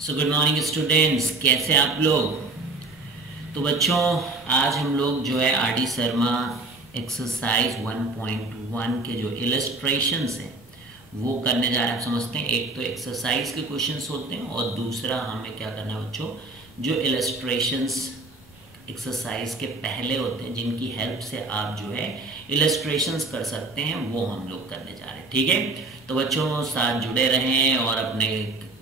So good morning students, कैसे आप लोग। तो बच्चों, आज हम लोग जो है आर डी शर्मा एक्सरसाइज 1.1 के जो इलस्ट्रेशंस हैं वो करने जा रहे हैं। आप समझते हैं, एक तो एक्सरसाइज के क्वेश्चंस होते हैं और दूसरा हमें क्या करना है बच्चों, जो इलस्ट्रेशंस एक्सरसाइज के पहले होते हैं जिनकी हेल्प से आप जो है इलस्ट्रेशंस कर सकते हैं, वो हम लोग करने जा रहे हैं। ठीक है, तो बच्चों साथ जुड़े रहें और अपने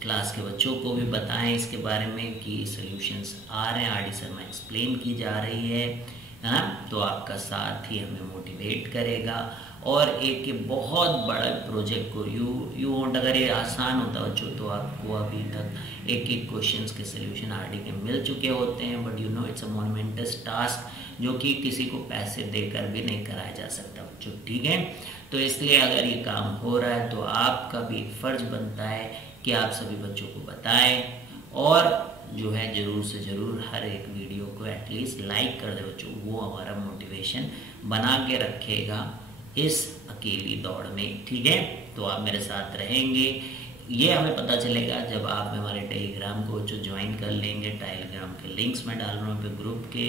क्लास के बच्चों को भी बताएं इसके बारे में कि सॉल्यूशंस आ रहे हैं, आर डी शर्मा एक्सप्लेन की जा रही है ना। तो आपका साथ ही हमें मोटिवेट करेगा और एक बहुत बड़ा प्रोजेक्ट को यू वांट, अगर ये आसान होता बच्चों तो आपको अभी तक एक एक क्वेश्चंस के सॉल्यूशन आरडी के मिल चुके होते हैं, but you know it's a monumental task जो कि किसी को पैसे देकर भी नहीं कराया जा सकता बच्चों। ठीक है, तो इसलिए अगर ये काम हो रहा है तो आपका भी फर्ज बनता है कि आप सभी बच्चों को बताएं और जो है ज़रूर से ज़रूर हर एक वीडियो को एटलीस्ट लाइक कर दे बच्चों। वो हमारा मोटिवेशन बना के रखेगा इस अकेली दौड़ में। ठीक है, तो आप मेरे साथ रहेंगे, ये हमें पता चलेगा जब आप हमारे टेलीग्राम को जो ज्वाइन कर लेंगे। टेलीग्राम के लिंक्स मैं डाल रहा हूँ पे ग्रुप के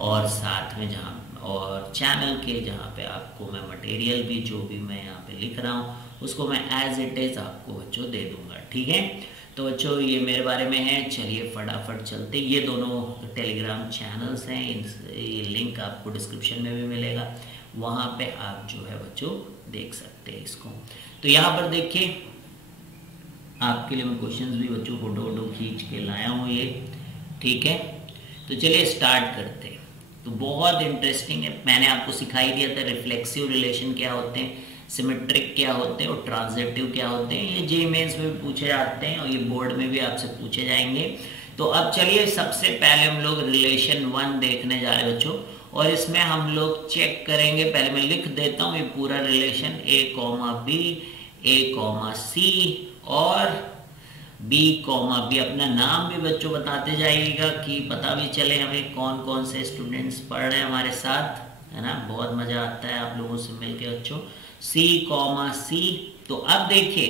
और साथ में जहाँ और चैनल के, जहाँ पे आपको मैं मटेरियल भी जो भी मैं यहाँ पे लिख रहा हूँ उसको मैं एज इट इज आपको बच्चों दे दूंगा। ठीक है, तो बच्चों ये मेरे बारे में है। चलिए फटाफट चलते, ये दोनों टेलीग्राम चैनल्स हैं, ये लिंक आपको डिस्क्रिप्शन में भी मिलेगा, वहाँ पे आप जो है बच्चों देख सकते हैं इसको। तो यहाँ पर देखिए, आपके लिए मैं क्वेश्चंस भी बच्चों फोटो खींच के लाया हूँ ये। ठीक है, तो चलिए स्टार्ट करते हैं। तो बहुत इंटरेस्टिंग है, मैंने आपको सिखाई दिया था रिफ्लेक्सिव रिलेशन क्या होते हैं, सिमेट्रिक क्या होते हैं और ट्रांजिटिव क्या होते हैं। ये जे मेंस में भी पूछे जाते हैं और ये बोर्ड में भी आपसे पूछे जाएंगे। तो अब चलिए सबसे पहले हम लोग रिलेशन 1 देखने जा रहे हैं बच्चों, और इसमें हम लोग चेक करेंगे। पहले मैं लिख देता हूँ ये पूरा रिलेशन, ए कॉमा बी, ए कॉमा सी और बी कॉमा बी। अपना नाम भी बच्चों बताते जाइएगा कि पता भी चले हमें कौन कौन से स्टूडेंट्स पढ़ रहे हैं हमारे साथ, है ना। बहुत मजा आता है आप लोगों से मिलके बच्चों। सी कॉमा सी। तो अब देखिए,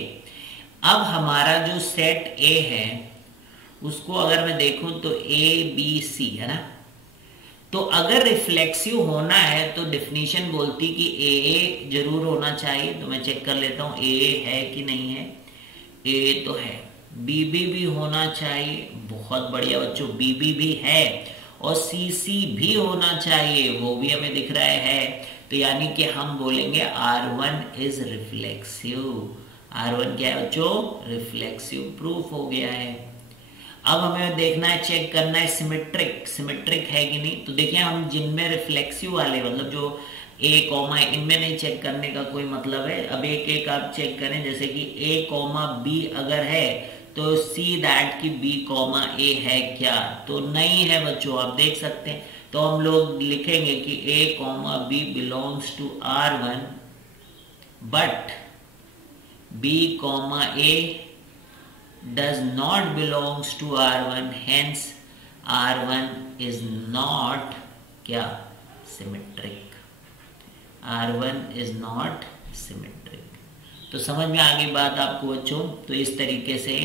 अब हमारा जो सेट ए है उसको अगर मैं देखूं तो ए बी सी है ना। तो अगर रिफ्लेक्सिव होना है तो डेफिनेशन बोलती कि ए जरूर होना चाहिए। तो मैं चेक कर लेता हूं ए है कि नहीं है। ए तो है। बीबी भी होना चाहिए, बहुत बढ़िया बच्चों, बीबी भी है। और सी सी भी होना चाहिए, वो भी हमें दिख रहा है। तो यानी कि हम बोलेंगे R1 इज रिफ्लेक्सिव। R1 क्या है बच्चों, रिफ्लेक्सिव प्रूफ हो गया है। अब हमें देखना है, चेक करना है सिमेट्रिक, सिमेट्रिक है कि नहीं। तो देखिए हम जिनमें रिफ्लेक्सिव वाले, मतलब जो ए कॉमा, इनमें नहीं चेक करने का कोई मतलब है। अब एक एक आप चेक करें, जैसे कि ए कॉमा बी अगर है तो सी दैट की बी कॉमा ए है क्या, तो नहीं है बच्चों, आप देख सकते हैं। तो हम लोग लिखेंगे कि A comma B belongs to R1 but B comma A does not belongs to R1, hence R1 is not क्या, symmetric। R1 is not symmetric। तो समझ में आ गई बात आपको बच्चों। तो इस तरीके से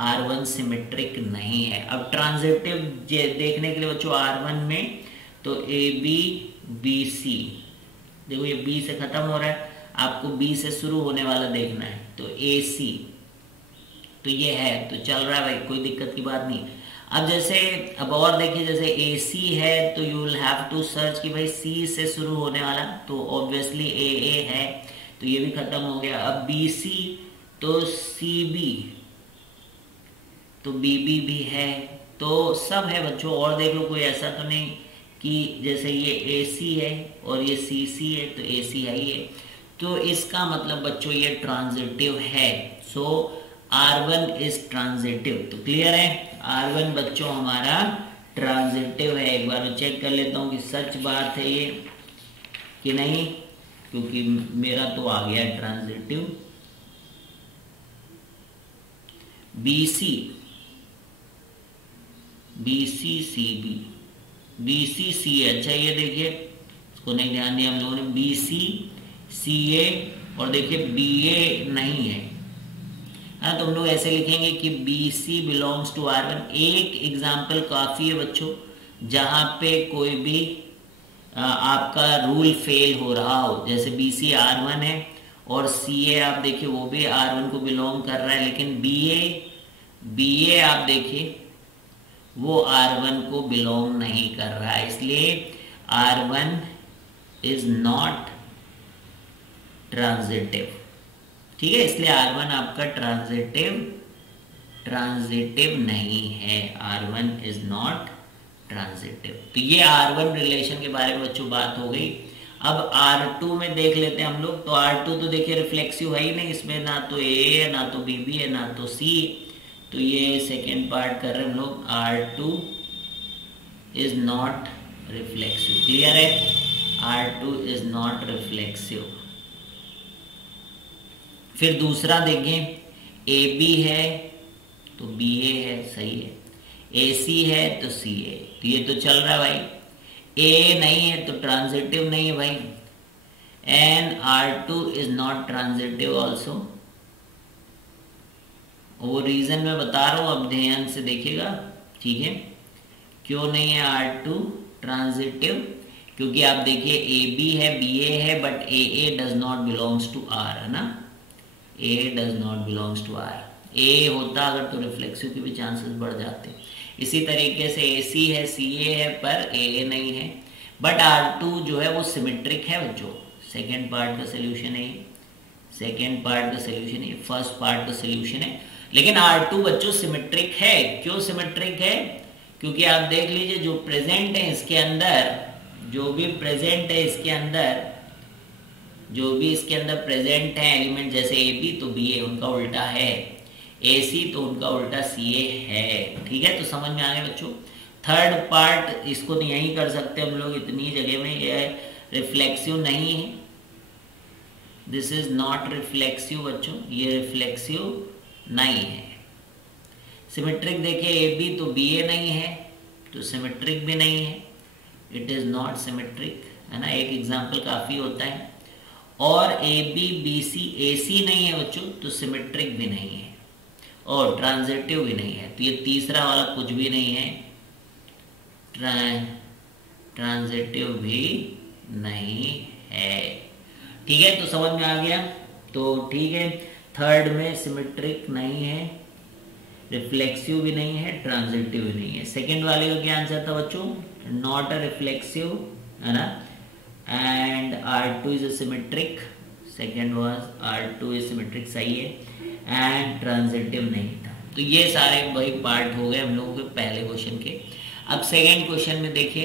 R1 सिमेट्रिक नहीं है। अब ट्रांजिटिव देखने के लिए बच्चों R1 में तो ए बी बी सी, देखो ये बी से खत्म हो रहा है, आपको बी से शुरू होने वाला देखना है। तो ए सी, तो ये है, तो चल रहा है भाई, कोई दिक्कत की बात नहीं। अब जैसे अब और देखिए, जैसे ए सी है तो you will have to search कि भाई सी से शुरू होने वाला, तो ऑब्वियसली ए है, तो ये भी खत्म हो गया। अब बी सी तो सी बी, तो बी बी भी है, तो सब है बच्चों। और देख लो, कोई ऐसा तो नहीं कि जैसे ये ए सी है और ये सी सी है तो ए सी है ही है। तो इसका मतलब बच्चों ये ट्रांजिटिव है। सो R1 इज ट्रांजिटिव। तो क्लियर है, R1 बच्चों हमारा ट्रांजिटिव है। एक बार मैं चेक कर लेता हूँ कि सच बात है ये कि नहीं, क्योंकि मेरा तो आ गया transitive. BC BC CB BC CA, अच्छा ये देखिए, इसको नहीं ध्यान दिया हम लोगों ने। BC CA और देखिए BA नहीं है। हाँ, तो हम लोग ऐसे लिखेंगे कि BC बिलोंग्स टू R1। एक एग्जाम्पल काफ़ी है बच्चों जहाँ पे कोई भी आपका रूल फेल हो रहा हो, जैसे BC R1 है और CA आप देखिए वो भी R1 को बिलोंग कर रहा है, लेकिन BA आप देखिए वो R1 को बिलोंग नहीं कर रहा है, इसलिए R1 इज नॉट ट्रांजिटिव। ठीक है, इसलिए R1 आपका ट्रांजिटिव नहीं है, R1 इज नॉट ट्रांजिटिव। तो ये R1 रिलेशन के बारे में बच्चों बात हो गई। अब R2 में देख लेते हैं हम लोग। तो R2 तो देखिए रिफ्लेक्सिव है ही नहीं, इसमें ना तो A है, ना तो BB है, ना तो C। तो ये सेकेंड पार्ट कर रहे हैं हम लोग, R2 is not reflexive. Clear है, R2 इज नॉट रिफ्लेक्सिव। फिर दूसरा देखें, AB है तो BA है, सही है। AC है तो CA, तो ये तो चल रहा है भाई। A नहीं है तो ट्रांजिटिव नहीं है भाई। And R2 is not transitive also. वो रीजन मैं बता रहा हूं, अब ध्यान से देखिएगा। ठीक है, क्यों नहीं है R2 ट्रांजिटिव? क्योंकि आप देखिए AB है, BA है, but AA does not belongs to R, है ना। A does not belongs to R। A होता अगर तो रिफ्लेक्सिव के भी चांसेस बढ़ जाते। इसी तरीके से AC है, CA है, पर AA नहीं है। बट R2 जो है वो सिमेट्रिक है बच्चों। सेकेंड पार्ट का सोल्यूशन है, सेकेंड पार्ट का सोल्यूशन है, फर्स्ट पार्ट का सोल्यूशन है। लेकिन R2 बच्चों सिमेट्रिक है। क्यों सिमेट्रिक है? क्योंकि आप देख लीजिए जो प्रेजेंट है इसके अंदर, जो भी प्रेजेंट है इसके अंदर, जो भी इसके अंदर प्रेजेंट है एलिमेंट, जैसे AB तो BA उनका उल्टा है, AC तो उनका उल्टा CA है। ठीक है, तो समझ में आ गया बच्चों। थर्ड पार्ट इसको तो यही कर सकते हम लोग इतनी जगह में, ये रिफ्लेक्सिव नहीं है, दिस इज नॉट रिफ्लेक्सिव बच्चों, ये रिफ्लेक्सिव नहीं है। सिमेट्रिक देखिए AB तो BA नहीं है, तो सिमेट्रिक भी नहीं है, इट इज नॉट सिमेट्रिक, है ना। एक एग्जाम्पल काफी होता है। और AB BC AC नहीं है बच्चों, तो सिमेट्रिक भी नहीं है और ट्रांजिटिव भी नहीं है। तो ये तीसरा वाला कुछ भी नहीं है, ट्रांजिटिव भी नहीं है। ठीक है, तो समझ में आ गया। तो ठीक है, थर्ड में सिमेट्रिक नहीं है, रिफ्लेक्सिव भी नहीं है, ट्रांजिटिव भी नहीं है। सेकेंड वाले का क्या आंसर था बच्चों? नॉट अ रिफ्लेक्सिव, है ना। And R2 is a symmetric, second was R2 is symmetric, सही है। एंड ट्रांजिटिव नहीं था। तो ये सारे वही पार्ट हो गए हम लोगों के पहले क्वेश्चन के। अब सेकेंड क्वेश्चन में देखिए,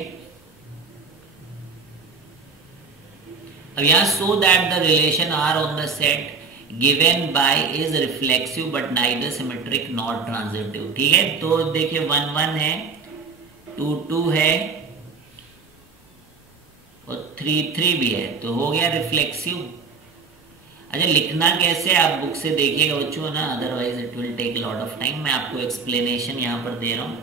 अब यहाँ so that the relation R on the set given by is reflexive but neither symmetric not transitive. ठीक है, तो देखिए 1 1 है, 2 2 है और 3 3 भी है, तो हो गया रिफ्लेक्सिव। अच्छा, लिखना कैसे आप बुक से देखिएगा बच्चों ना, otherwise it will take lot of time. मैं आपको एक्सप्लेनेशन यहाँ पर दे रहा हूँ।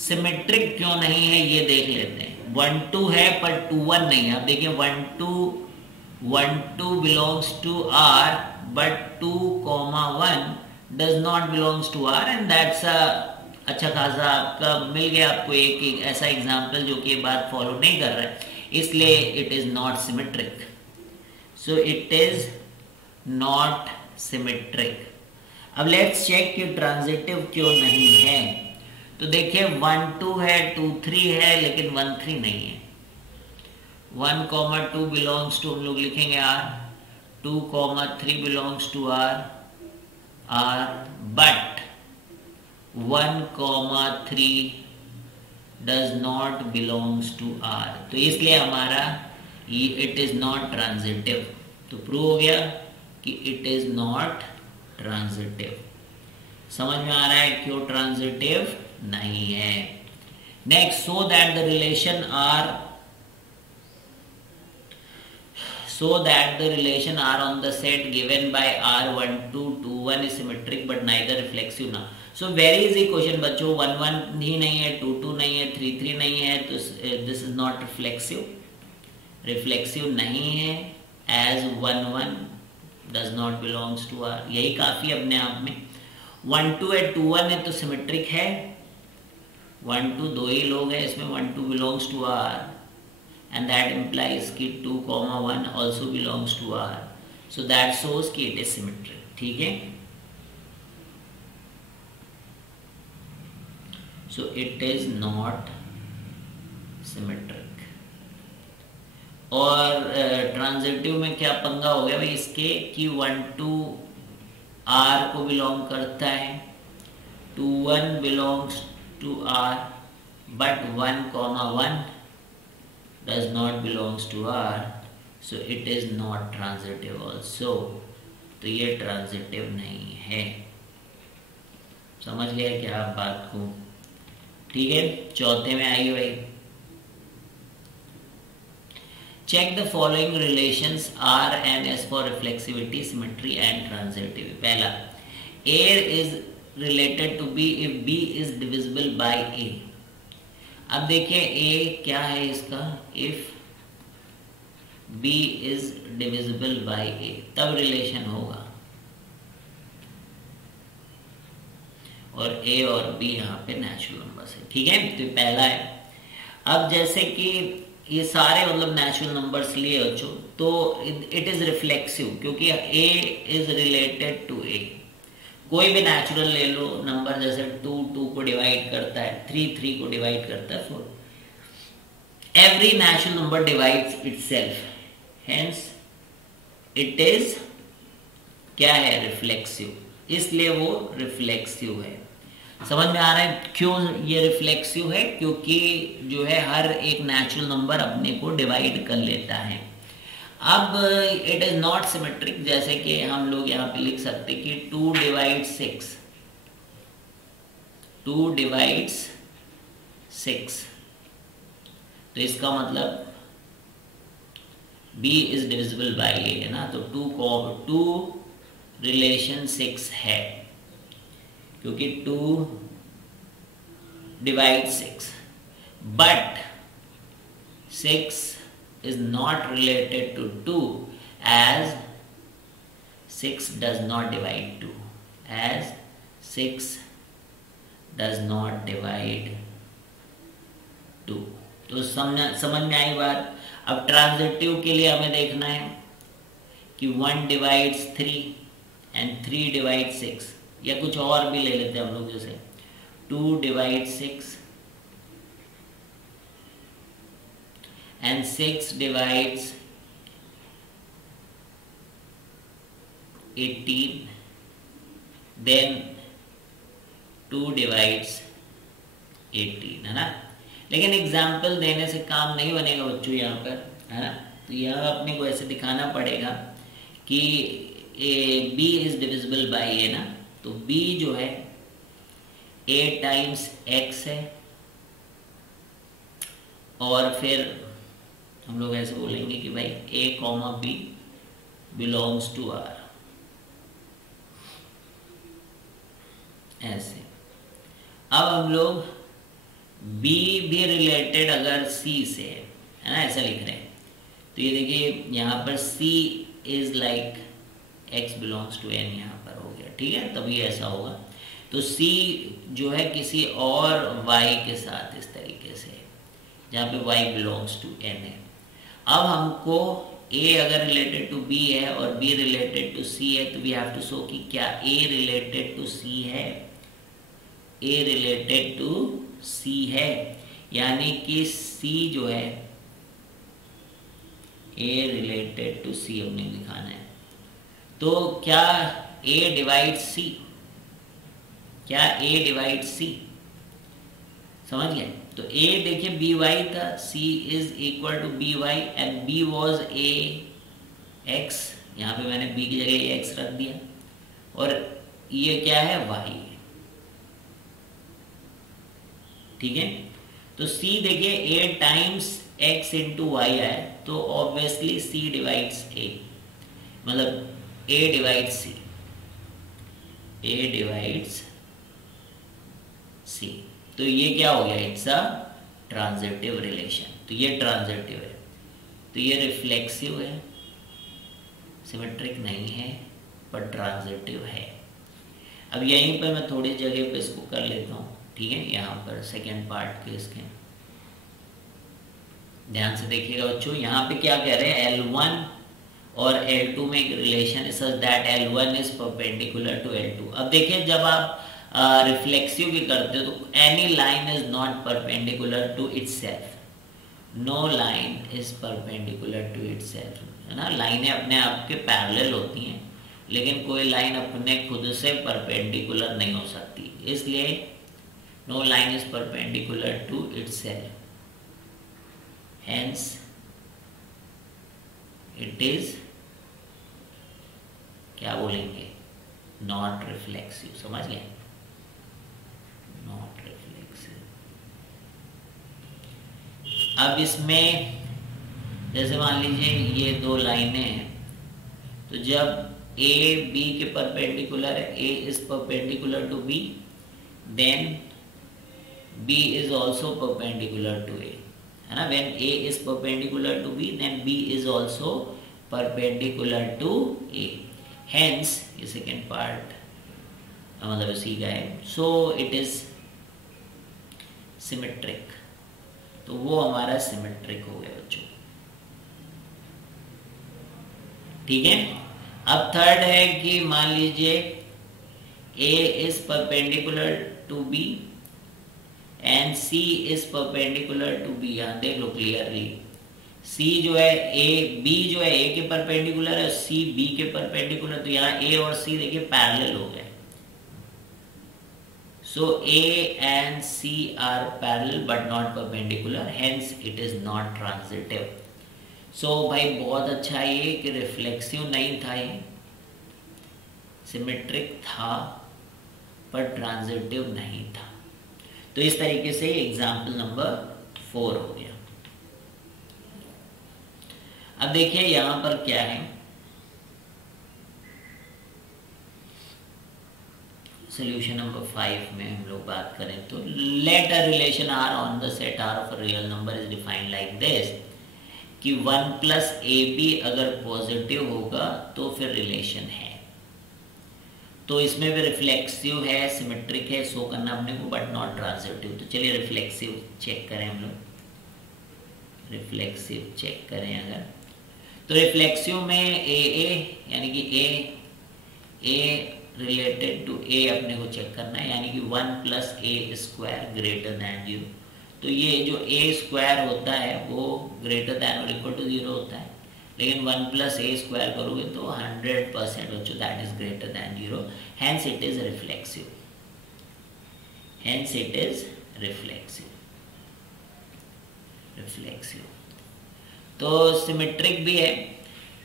सिमेट्रिक क्यों नहीं है ये देख लेते हैं। 1 2 है पर 2 1 नहीं है। आप देखिए 1 2 belongs to R but 2, 1 does not belongs to R and that's a अच्छा खासा आपका मिल गया आपको एक ऐसा एग्जाम्पल जो कि बात फॉलो नहीं कर रहा है, इसलिए it is not symmetric. So it is not symmetric. अब लेट्स चेक कि ट्रांजिटिव क्यों नहीं है। तो देखिए 1 2 है, 2 3 है, लेकिन 1 3 नहीं है। 1, 2 बिलोंग्स टू, हम लोग लिखेंगे R, 2, 3 belongs to R, but 1, 3 does not belongs to R। तो इसलिए हमारा it is not transitive। तो प्रूव हो गया कि it is not transitive। समझ में आ रहा है क्यों ट्रांजिटिव नहीं है। Next, so that the relation R on the set given by R1 2 2 1 is symmetric but neither reflexive ना। So very easy question बच्चों, 1 1 ही नहीं है, 2 2 नहीं है, 3 3 नहीं है, तो this is not reflexive, reflexive नहीं है, as 1 1 does not belongs to R। यही काफी अपने आप में। 1 2 है, 2 1 है तो सिमेट्रिक है। 1 2 दो ही लोग हैं इसमें, 1 2 belongs to R and that implies कि 2 1 also belongs to R, so that shows कि it is symmetric। ठीक है, so it is not symmetric। और ट्रांजिटिव में क्या पंगा हो गया भाई इसके कि 1 2 R को बिलोंग करता है, 2 1 belongs to R, but 1 1 does not belongs to R, so it is not transitive also। तो ये ट्रांजिटिव नहीं है। समझ गए क्या आप बात को? ठीक है, चौथे में आइए भाई। Check the following relations R and S for reflexivity, symmetry and transitivity। पहला, A is related to B if B is divisible by A। अब देखिए A क्या है इसका, if B is divisible by A तब रिलेशन होगा, और A और B यहाँ पे नेचुरल नंबर्स है। ठीक है, तो पहला है। अब जैसे कि ये सारे मतलब नेचुरल नंबर्स लिए बच्चों, तो इट इज रिफ्लेक्सिव क्योंकि A is related to A। कोई भी नेचुरल ले लो नंबर, जैसे 2 2 को डिवाइड करता है, 3 3 को डिवाइड करता है, 4। Every natural number divides itself, hence it is क्या है, रिफ्लेक्सिव, इसलिए वो रिफ्लेक्सिव है। समझ में आ रहा है क्यों ये रिफ्लेक्सिव है? क्योंकि जो है हर एक नेचुरल नंबर अपने को डिवाइड कर लेता है। अब इट इज नॉट सिमेट्रिक, जैसे कि हम लोग यहाँ पे लिख सकते कि 2 डिवाइड 6, 2 डिवाइड्स 6, तो इसका मतलब B is divisible by A है ना, तो 2 रिलेशन 6 है क्योंकि 2 divide 6, but 6 is not related to 2 as 6 does not divide 2, as 6 does not divide 2। तो समझ में आई बात। अब ट्रांजिटिव के लिए हमें देखना है कि 1 डिवाइड्स 3 एंड 3 डिवाइड 6, या कुछ और भी ले लेते हैं हम लोग, जैसे 2 divide 6 and 6 divides 18, then 2 divides 18, है ना। लेकिन एग्जाम्पल देने से काम नहीं बनेगा बच्चों यहाँ पर, है ना। तो यहाँ अपने को ऐसे दिखाना पड़ेगा कि B is divisible by A ना, तो B जो है A टाइम्स X है, और फिर हम लोग ऐसे बोलेंगे कि भाई A comma B belongs to R, ऐसे। अब हम लोग B भी रिलेटेड अगर C से है ना, ऐसा लिख रहे हैं, तो ये देखिए यहाँ पर C is like X belongs to N, यहाँ पर हो गया। ठीक है, तभी ऐसा होगा। तो C जो है किसी और Y के साथ इस तरीके से, जहाँ पे Y बिलोंग्स टू N है। अब हमको A अगर रिलेटेड टू B है और B रिलेटेड टू C है, तो वी हैव टू शो कि क्या A रिलेटेड टू C है, A रिलेटेड टू C है, यानी कि C जो है A रिलेटेड टू C हमने दिखाना है। तो क्या A डिवाइड C, क्या A डिवाइड C, समझ गए? तो A देखिए बी वाई था, C is equal to B Y and B was AX, यहाँ पे मैंने B की जगह AX रख दिया, और ये क्या है Y। ठीक है, तो C देखिए A times X into Y है, तो ऑब्वियसली C डिवाइड्स A, मतलब A divides C, A divides C। तो ये क्या हो गया, इट्स अ ट्रांजिटिव रिलेशन। तो ये ट्रांजिटिव है, तो ये रिफ्लेक्सिव है, सिमेट्रिक नहीं है, पर ट्रांजिटिव है। अब यहीं पर मैं थोड़ी जगह पे इसको कर लेता हूँ, ठीक है। यहाँ पर सेकेंड पार्ट के इसके ध्यान से देखिएगा बच्चों, यहाँ पे क्या कह रहे हैं, L1 और L2 में एक रिलेशन है such that L1 is perpendicular to L2। अब देखिए जब आप रिफ्लेक्सिव भी करते हो तो any line is not perpendicular to itself, no line is perpendicular to itself, है ना। लाइनें अपने आप के पैरेलल होती हैं, लेकिन कोई लाइन अपने खुद से परपेंडिकुलर नहीं हो सकती, इसलिए no line is perpendicular to itself, hence it is क्या बोलेंगे, नॉट रिफ्लेक्सिव। समझ गए, नॉट रिफ्लेक्सिव। अब इसमें जैसे मान लीजिए ये दो लाइनें हैं, तो जब A B के परपेंडिकुलर है, A is perpendicular to B, then B is also perpendicular to A, है ना। when A is perpendicular to B, then B is also perpendicular to A, hence ये सेकेंड पार्ट मतलब इसी का है, so it is symmetric। तो वो हमारा सिमेट्रिक हो गया बच्चों, ठीक है। अब थर्ड है कि मान लीजिए A is perpendicular to B and C is perpendicular to B। यहां देख लो क्लियरली, C जो है B जो है A के परपेंडिकुलर है, C B के परपेंडिकुलर, तो यहाँ A और C देखिए पैरेलल हो गए। So A and C are parallel but not perpendicular, hence it is not transitive। So भाई बहुत अच्छा ये कि रिफ्लेक्सिव नहीं था, ये सिमेट्रिक था पर ट्रांजिटिव नहीं था। तो इस तरीके से एग्जाम्पल नंबर 4 हो गया। अब देखिए यहां पर क्या है, सोल्यूशन नंबर 5 में हम लोग बात करें तो let a relation R on the set R of a real number is defined like this, कि 1 प्लस ए बी अगर पॉजिटिव होगा तो फिर रिलेशन है। तो इसमें भी रिफ्लेक्सिव है, सिमेट्रिक है, शो करना अपने को, बट नॉट ट्रांजिटिव। तो चलिए रिफ्लेक्सिव चेक करें हम लोग, रिफ्लेक्सिव चेक करें अगर, तो रिफ्लेक्सिव में ए यानी कि ए रिलेटेड टू ए अपने को चेक करना है, यानी कि 1 प्लस ए स्क्वायर ग्रेटर दैन 0। तो ये जो ए स्क्वायर होता है वो ग्रेटर दैन और इक्वल टू 0 होता है, लेकिन 1 प्लस ए स्क्वायर करोगे तो 100% बच्चों that is greater than 0, hence it is reflexive, hence it is reflexive. Reflexive तो सिमेट्रिक भी है,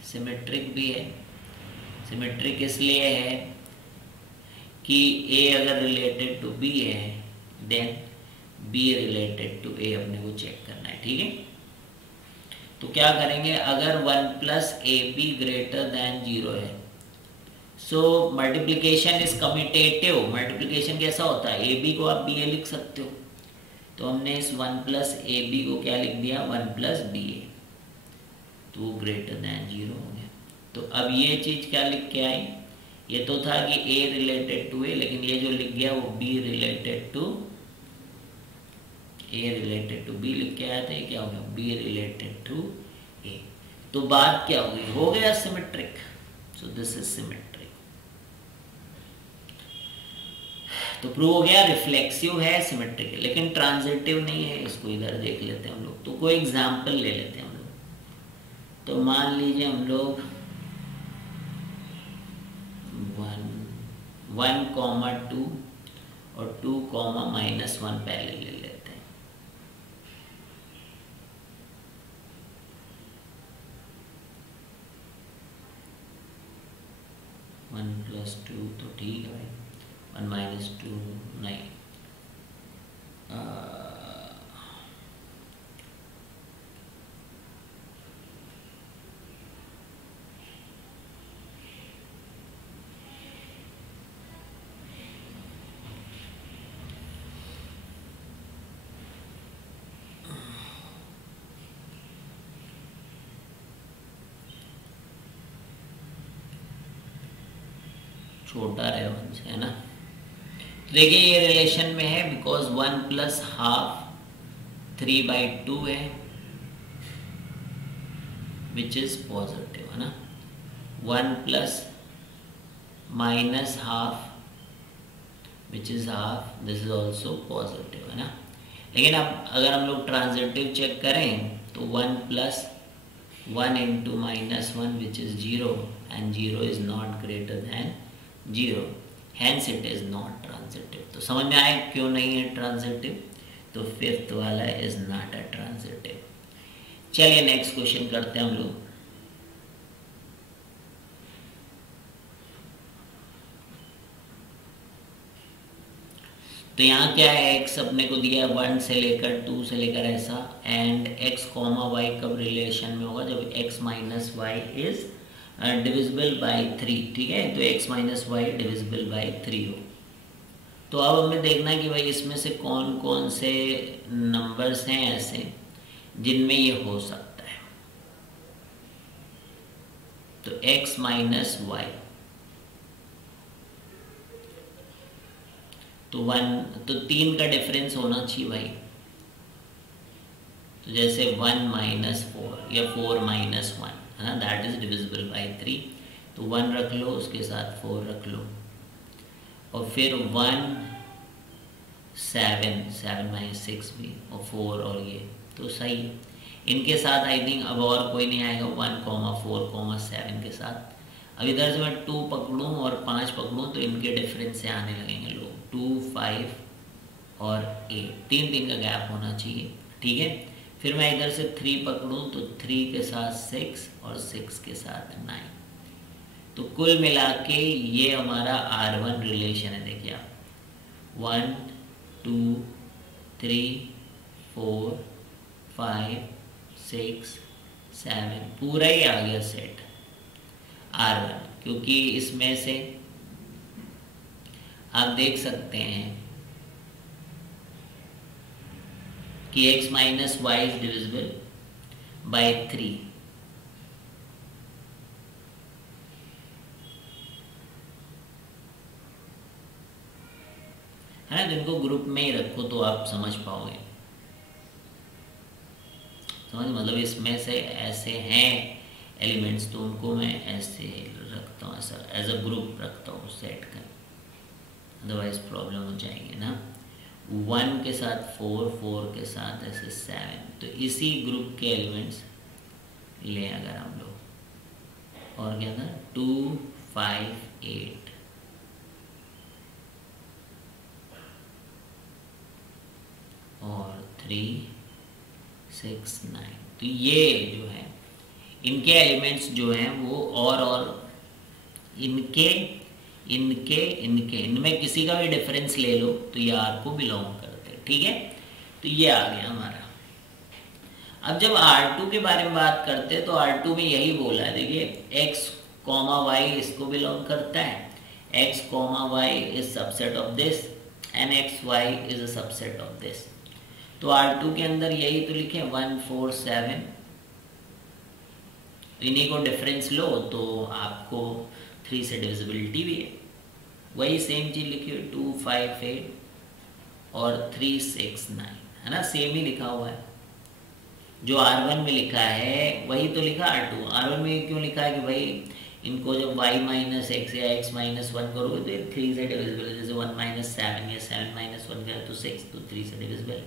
सिमेट्रिक भी है। सिमेट्रिक इसलिए है कि ए अगर रिलेटेड टू बी है देन बी रिलेटेड टू ए अपने को चेक करना है, ठीक है। तो क्या करेंगे, अगर 1 plus A be greater than 0 है, so multiplication is commutative. Multiplication कैसा होता है, ए बी को आप बी ए लिख सकते हो, तो हमने इस 1 प्लस ए बी को क्या लिख दिया, 1 प्लस बी ए, तो वो ग्रेटर दैन 0 हो गया। तो अब ये चीज क्या लिख के आई, ये तो था कि ए रिलेटेड टू ए, लेकिन ये जो लिख गया वो B related to A related to B लिख के आया था, ये क्या हो गया, बी रिलेटेड टू ए। तो बात क्या हो गई, हो गया symmetric. So this is symmetric. तो प्रूव हो गया रिफ्लेक्सिव है, सिमेट्रिक है, लेकिन ट्रांजिटिव नहीं है। इसको इधर देख लेते हैं हम लोग, तो कोई एग्जाम्पल ले लेते हैं हम लोग। तो मान लीजिए हम लोग 1,2 और 2,-1 पहले ले लेते हैं। वन प्लस टू तो ठीक है भाई, 1 माइनस 2 नहीं, छोटा रहे 1 से, है ना। देखिए ये रिलेशन में है बिकॉज 1 प्लस हाफ 3/2 है विच इज पॉजिटिव, है ना। 1 plus minus half which is half, this is also positive, है ना। लेकिन अब अगर हम लोग ट्रांजिटिव चेक करें तो 1 plus 1 into minus 1 which is 0 and 0 is not greater than 0, hence it is not transitive. तो समझ में आए क्यों नहीं है ट्रांजिटिव। तो फिफ्थ वाला इज नॉट अ ट्रांजिटिव। चलिए नेक्स्ट क्वेश्चन करते हैं हम लोग। तो यहाँ क्या है, x अपने को दिया है 1 से लेकर 2 से लेकर ऐसा, एंड x कॉमा वाई कब रिलेशन में होगा, जब x minus Y is divisible by 3, ठीक है। तो x minus Y divisible by 3 हो। तो अब हमें देखना है कि भाई इसमें से कौन कौन से नंबर्स हैं ऐसे जिनमें ये हो सकता है। तो x माइनस वाई, तो 1, तो 3 का डिफरेंस होना चाहिए भाई। तो जैसे 1 माइनस 4 या 4 माइनस 1, है ना, दैट इज डिविजिबल बाई 3। तो 1 रख लो, उसके साथ 4 रख लो, और फिर 1 7 माइनस 6 भी, और 4 और ये, तो सही है। इनके साथ आई थिंक अब और कोई नहीं आएगा 1, 4, 7 के साथ। अब इधर से मैं 2 पकड़ूँ और 5 पकड़ूँ तो इनके डिफरेंस से आने लगेंगे लोग, 2, 5 और 8, 3 का गैप होना चाहिए, ठीक है। फिर मैं इधर से 3 पकड़ूँ तो 3 के साथ 6 और 6 के साथ 9। तो कुल मिला के ये हमारा R1 रिलेशन है। देखिए आप 1, 2, 3, 4, 5, 6, 7 पूरा ही आ गया सेट R1, क्योंकि इसमें से आप देख सकते हैं कि x minus Y is divisible by 3, है ना। जिनको ग्रुप में ही रखो तो आप समझ पाओगे, समझ, मतलब इसमें से ऐसे हैं एलिमेंट्स तो उनको मैं ऐसे रखता हूँ, ऐसा एज अ ग्रुप रखता हूँ सेट कर, अदरवाइज प्रॉब्लम हो जाएगी ना। 1 के साथ 4, 4 के साथ ऐसे 7, तो इसी ग्रुप के एलिमेंट्स ले अगर हम लोग, और क्या था 2, 5, 8 और 3, 6, 9, तो ये जो है इनके एलिमेंट्स जो हैं वो और इनके इनके इनके इनमें किसी का भी डिफरेंस ले लो तो ये R को बिलोंग करते हैं, ठीक है। तो ये आ गया हमारा। अब जब R2 के बारे में बात करते हैं तो R2 में यही बोला है, देखिए x कॉमा वाई इसको बिलोंग करता है, x comma Y is subset of this and X Y is a subset of this. तो R2 के अंदर यही तो लिखे 1, 4, 7, इन्हीं को डिफरेंस लो तो आपको 3 से डिविजिबिलिटी भी है। वही सेम चीज लिखी हुई 2, 5, 8 और 3, 6, 9, है ना, सेम ही लिखा हुआ है। जो R1 में लिखा है वही तो लिखा R2। R1 में क्यों लिखा है कि भाई इनको जब y माइनस एक्स या x माइनस 1 करोगे तो ये 3 से डिविजिबल है, जैसे 1 माइनस 7 या 7 माइनस 1 करें तो 6, तो 3 से डिविजिबल है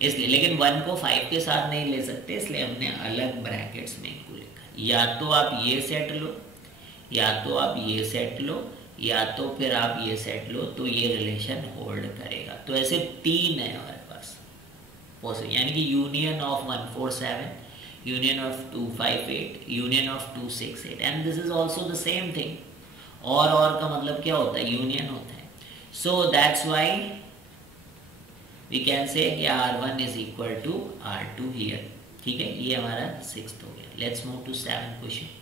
इसलिए। लेकिन 1 को 5 के साथ नहीं ले सकते, इसलिए हमने अलग ब्रैकेट्स में इनको लिखा। या तो आप ये सेट लो, या तो आप ये सेट लो, या तो फिर आप ये सेट लो, तो ये रिलेशन होल्ड करेगा। तो ऐसे 3 है हमारे पास पॉसिबल, यानी कि union of 1, 4, 7, union of 2, 5, 8, union of 2, 6, 8, and this is also the same thing। और का मतलब क्या होता है, यूनियन होता है। so that's why we can say कि R1 is equal to R2 here, ठीक है। ये हमारा 6th हो गया। let's move to 7th question।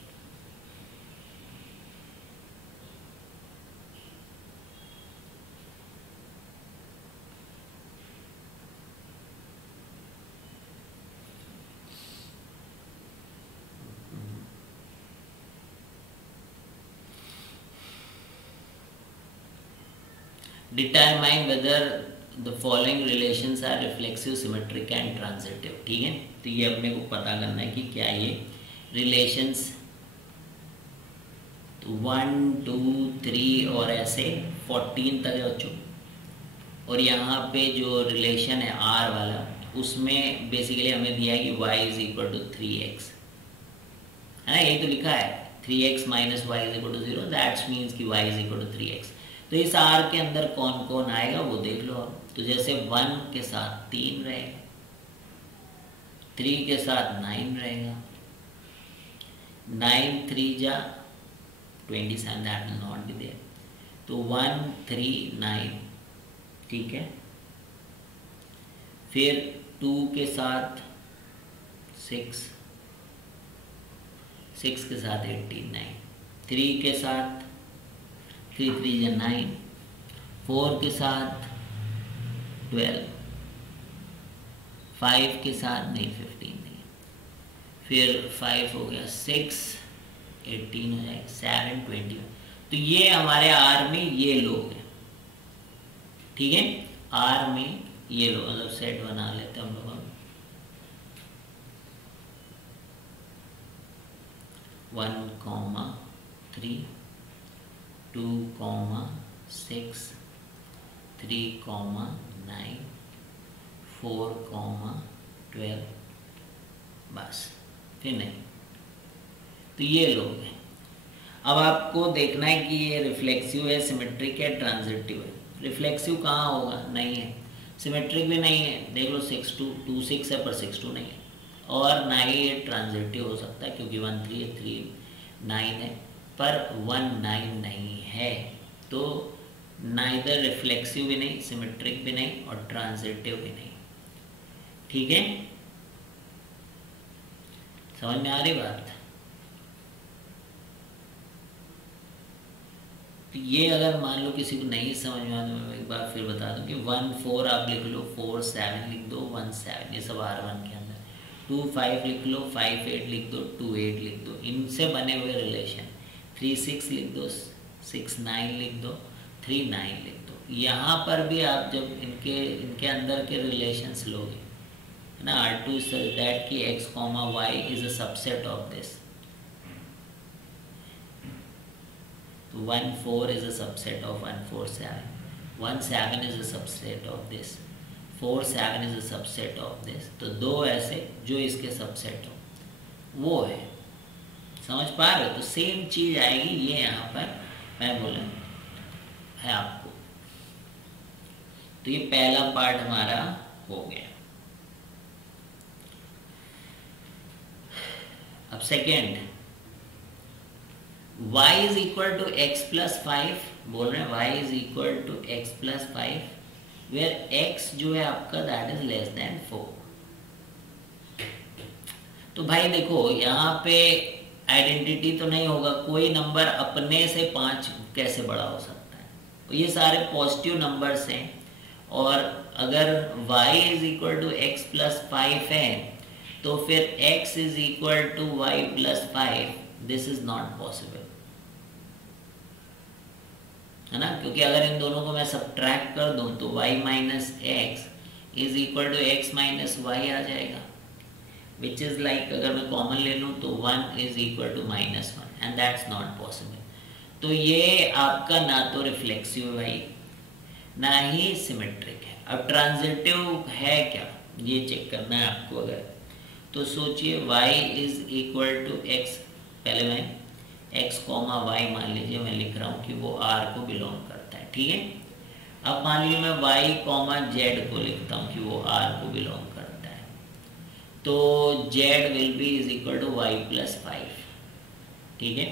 Determine whether the following relations are reflexive, symmetric and transitive. ठीक है, तो ये अपने को पता करना है कि क्या ये रिलेशंस 1 2 3 और ऐसे 14 तक है बच्चों। और यहाँ पे जो रिलेशन है R वाला, उसमें बेसिकली हमें दिया है कि y is equal to 3x, है ना, यही तो लिखा है 3x minus Y is equal to 0, that's means कि y is equal to 3x। तो इस R के अंदर कौन कौन आएगा वो देख लो आप। तो जैसे 1 के साथ 3 रहेगा, 3 के साथ 9 रहेगा, 9 3 जा 27, that will not be there. तो 1 3 9, ठीक है। फिर 2 के साथ 6, 6 के साथ 18 9, 3 के साथ 3 3 या 9, 4 के साथ 12, 5 के साथ नहीं 15 नहीं, फिर 5 हो गया 6 18 हो जाएगा, 7 20। तो ये हमारे R में ये लोग हैं, ठीक है। R में ये लोग, मतलब सेट बना लेते हैं हम लोग। 1 3 2 6 3 9 4 12, बस, फिर नहीं। तो ये लोग हैं। अब आपको देखना है कि ये रिफ्लेक्सिव है, सिमेट्रिक है, ट्रांजिटिव है। रिफ्लेक्सिव कहाँ होगा, नहीं है। सिमेट्रिक भी नहीं है, देख लो 6 2 2 6 है पर 6 2 नहीं है। और ना ही ये ट्रांजिटिव हो सकता है क्योंकि 1 3 है, 3 9 है, पर 1 9 नहीं है। तो नाइदर रिफ्लेक्सिव भी नहीं, सिमेट्रिक भी नहीं और ट्रांजिटिव भी नहीं। ठीक है, समझ में आ रही बात। तो ये अगर मान लो किसी को नहीं समझ में आ तो मैं एक बार फिर बता दूं कि 1 4 आप लिख लो, 4 7 लिख दो, 1 7, ये सब R1 के अंदर। 2 5 लिख लो, 5 8 लिख दो, 2 8 लिख दो, इनसे बने हुए रिलेशन। 3 6 लिख दो, 6 9 लिख दो, 3 9 लिख दो। यहाँ पर भी आप जब इनके अंदर के रिलेशंस लोगे ना, R2 इज दैट कि x, y is a subset of this. 1 4 is a subset of 1 4 7, 1 7 is a subset of this, 4 7 is a subset of this। तो दो ऐसे जो इसके सबसेट हो वो है, समझ पा रहे हो। तो सेम चीज आएगी ये यहाँ पर मैं बोला है आपको। तो ये पहला पार्ट हमारा हो गया। अब second, y is equal to X plus 5, बोल रहे हैं y is equal to X plus 5 where x जो है आपका दैट इज लेस देन 4। तो भाई देखो यहाँ पे आइडेंटिटी तो नहीं होगा, कोई नंबर अपने से 5 कैसे बड़ा हो सकता है। तो ये सारे पॉजिटिव नंबर्स हैं और अगर y is equal to X plus 5 है तो फिर x is equal to Y plus 5, this is not possible, है ना। क्योंकि अगर इन दोनों को मैं सब्ट्रैक्ट कर दूं तो y minus X is equal to X minus Y आ जाएगा, विच इज लाइक अगर मैं कॉमन ले लूं तो 1 is equal to minus 1 and that's not possible. तो ये आपका ना तो रिफ्लेक्सिव भाई ना ही सिमेट्रिक है। अब ट्रांजिटिव है क्या ये चेक करना है आपको। अगर तो सोचिए y is equal to X, पहले मैं x कॉमा वाई मान लीजिए मैं लिख रहा हूँ कि वो R को बिलोंग करता है, ठीक है। अब मान लीजिए मैं y कॉमा जेड को लिखता हूँ कि वो R को बिलोंग करता है, तो z will be is equal to Y plus 5, ठीक है।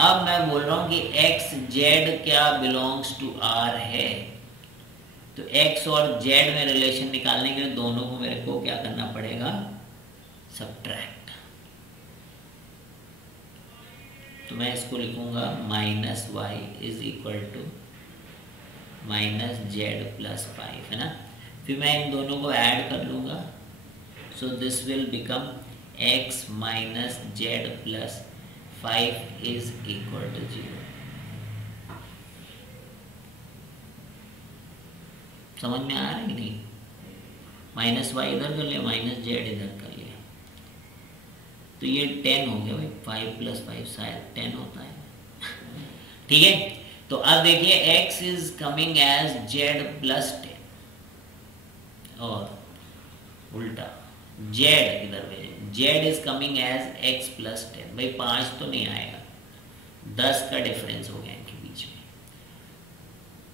अब मैं बोल रहा हूँ कि x z क्या बिलोंग्स टू R है, तो x और z में रिलेशन निकालने के लिए दोनों को मेरे को क्या करना पड़ेगा, सब्ट्रैक्ट। तो मैं इसको लिखूंगा minus Y is equal to minus Z plus 5, है ना। फिर मैं इन दोनों को ऐड कर लूंगा, so this will become x minus Z plus 5 is equal to 0। समझ में आ रहा है कि नहीं? माइनस वाई इधर कर लिया, माइनस जेड इधर कर लिया, तो ये 10 हो गया भाई। 5 + 5 शायद 10 होता है। ठीक है, तो अब देखिए x is coming as z + 10 और उल्टा z इधर भेजे, z is coming as x + 10। भाई 5 तो नहीं आएगा, 10 का डिफरेंस हो गया इनके बीच में,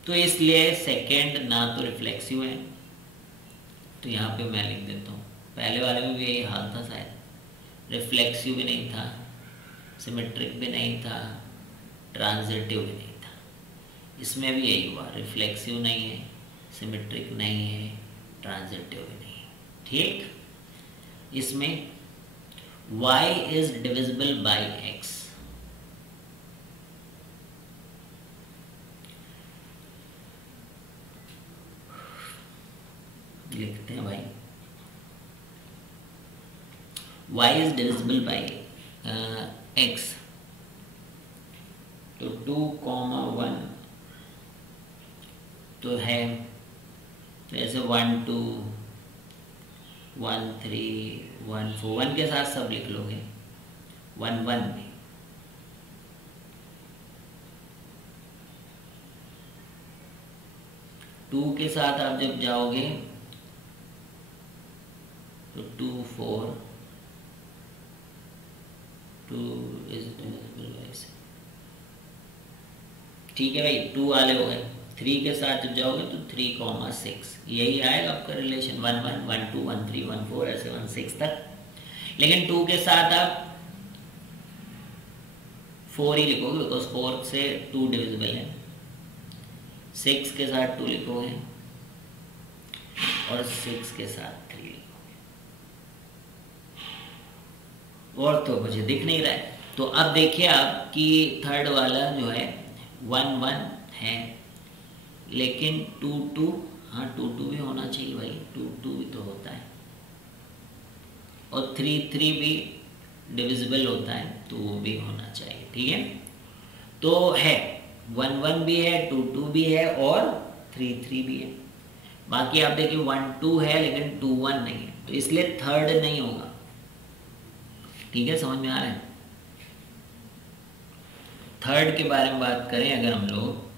तो इसलिए सेकेंड ना तो रिफ्लेक्सिव है, तो यहाँ पे मैं लिख देता हूँ। पहले वाले में भी यही हाल था शायद, रिफ्लेक्सिव भी नहीं था, सिमेट्रिक भी नहीं था, ट्रांजिटिव भी नहीं था। इसमें भी यही हुआ, रिफ्लेक्सिव नहीं है, सिमेट्रिक नहीं है, ट्रांजिटिव भी नहीं है। ठीक, इसमें y is divisible by x। लिखते हैं भाई, y is divisible by x, तो 2,1 तो है, तो ऐसे 1 2 1 3 1 4, 1 के साथ सब लिख लोगे, 1 1 भी, टू के साथ आप जब जाओगे तो 2 4 2 इज डिविजिबल बाय 6। ठीक है भाई, 2 वाले हो गए। 3 के साथ जब जाओगे तो 3,6, यही आएगा आपका रिलेशन, 1 1 1 2 1 3 1 4 ऐसे 1 6 तक। लेकिन 2 के साथ आप 4 ही लिखोगे, बिकॉज 4 से 2 डिविजिबल है। 6 के साथ 2 लिखोगे और 6 के साथ 3 लिखोगे, और तो मुझे दिख नहीं रहा है। तो अब देखिए आपकी थर्ड वाला जो है 1 1 है, लेकिन 2 2, हाँ 2 2 भी होना चाहिए भाई, 2 2 भी तो होता है, और 3 3 भी डिविजिबल होता है, तो वो भी होना चाहिए। ठीक है, तो है 1 1 भी है, 2 2 भी है और 3 3 भी है। बाकी आप देखिए 1 2 है लेकिन 2 1 नहीं है, तो इसलिए थर्ड नहीं होगा। ठीक है, समझ में आ रहा है? थर्ड के बारे में बात करें अगर हम लोग,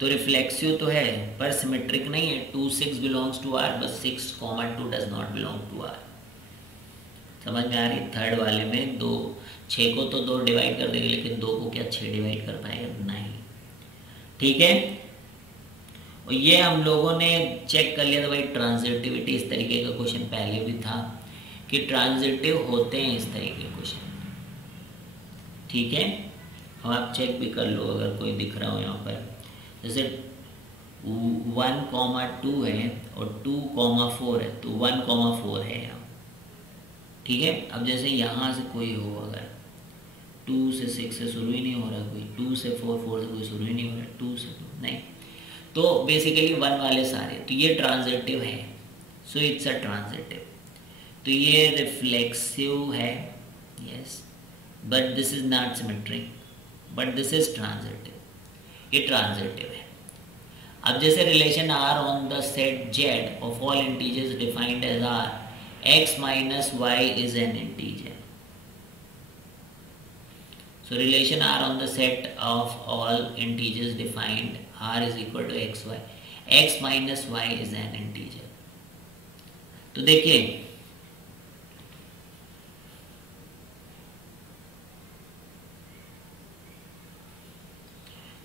तो रिफ्लेक्सिव तो है पर सिमेट्रिक नहीं है। 2 6 बिलोंग्स टू R, बस 6,2 does not belong to R। समझ में आ रही? थर्ड वाले में 2 6 को तो 2 डिवाइड कर देंगे, लेकिन 2 को क्या 6 डिवाइड कर पाएगा? नहीं। ठीक है, और ये हम लोगों ने चेक कर लिया था भाई, ट्रांजिटिविटी इस तरीके का क्वेश्चन पहले भी था कि ट्रांजिटिव होते हैं इस तरीके के क्वेश्चन। ठीक है, हम आप चेक भी कर लो अगर कोई दिख रहा हो यहाँ पर, जैसे 1,2 है और 2,4 है, तो 1,4 है यहाँ। ठीक है, अब जैसे यहाँ से कोई हो, अगर 2 से 6 से शुरू ही नहीं हो रहा कोई, 2 से 4 4 से कोई शुरू ही नहीं हो रहा, 2 से 2 नहीं, तो बेसिकली 1 वाले सारे, तो ये ट्रांजिटिव है, सो इट्स अ ट्रांजिटिव। तो ये रिफ्लेक्सिव है, yes, but this is not symmetric, but this is transitive, ये ट्रांजिटिव है। अब जैसे relation R on the set Z of all integers defined as R, x minus y is an integer. So relation R on the set of all integers defined R is equal to xy. x minus y is an integer. तो देखिए